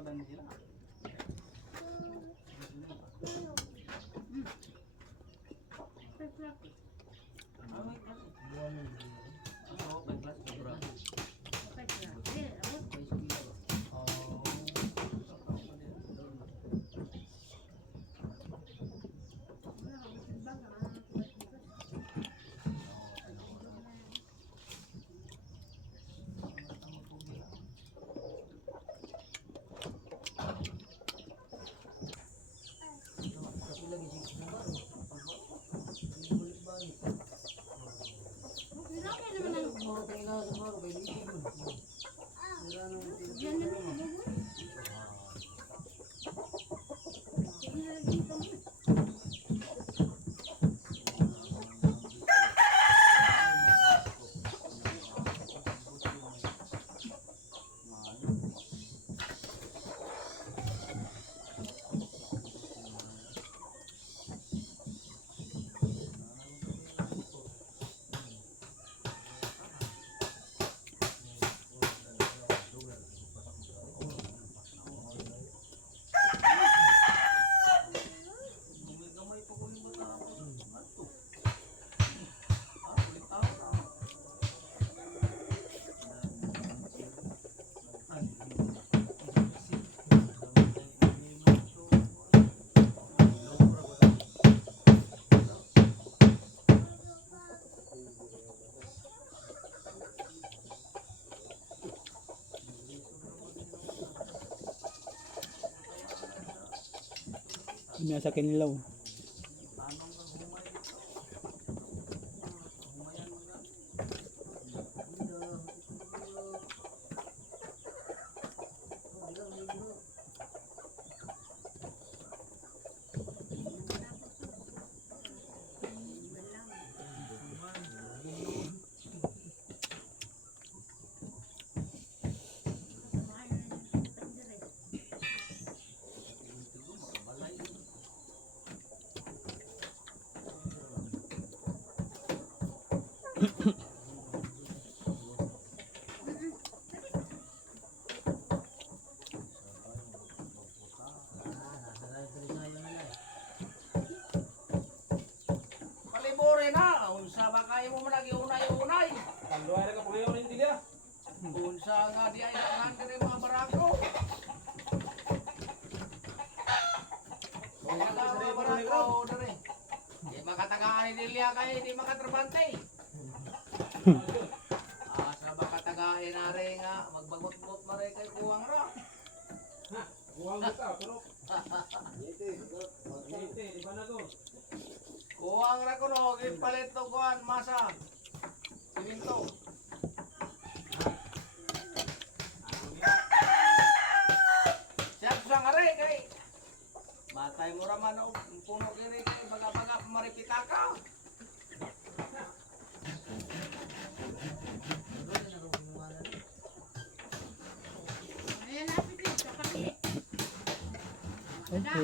laban sila. Nasa Kinilaw. Palibore na, unsa ba kayo mo managi unay-unay? Kanduay na ka pangayon hindi dia. Unsa nga di ay nakan diri mga barako. Unsa ka mga barako diri? Di makatagaan ni Delia kay di makatrabante. Asa ba katagain na rin nga magbagot-bot mare kay kuwang ra. Buwang kita pero. Ngiti, di ba na to? Kuwang ra kuno gipalit to kuan masa. Siminto. Siya sa ngare kay matay mo ra man og puno kini kay baga-baga maripita ka. Okay,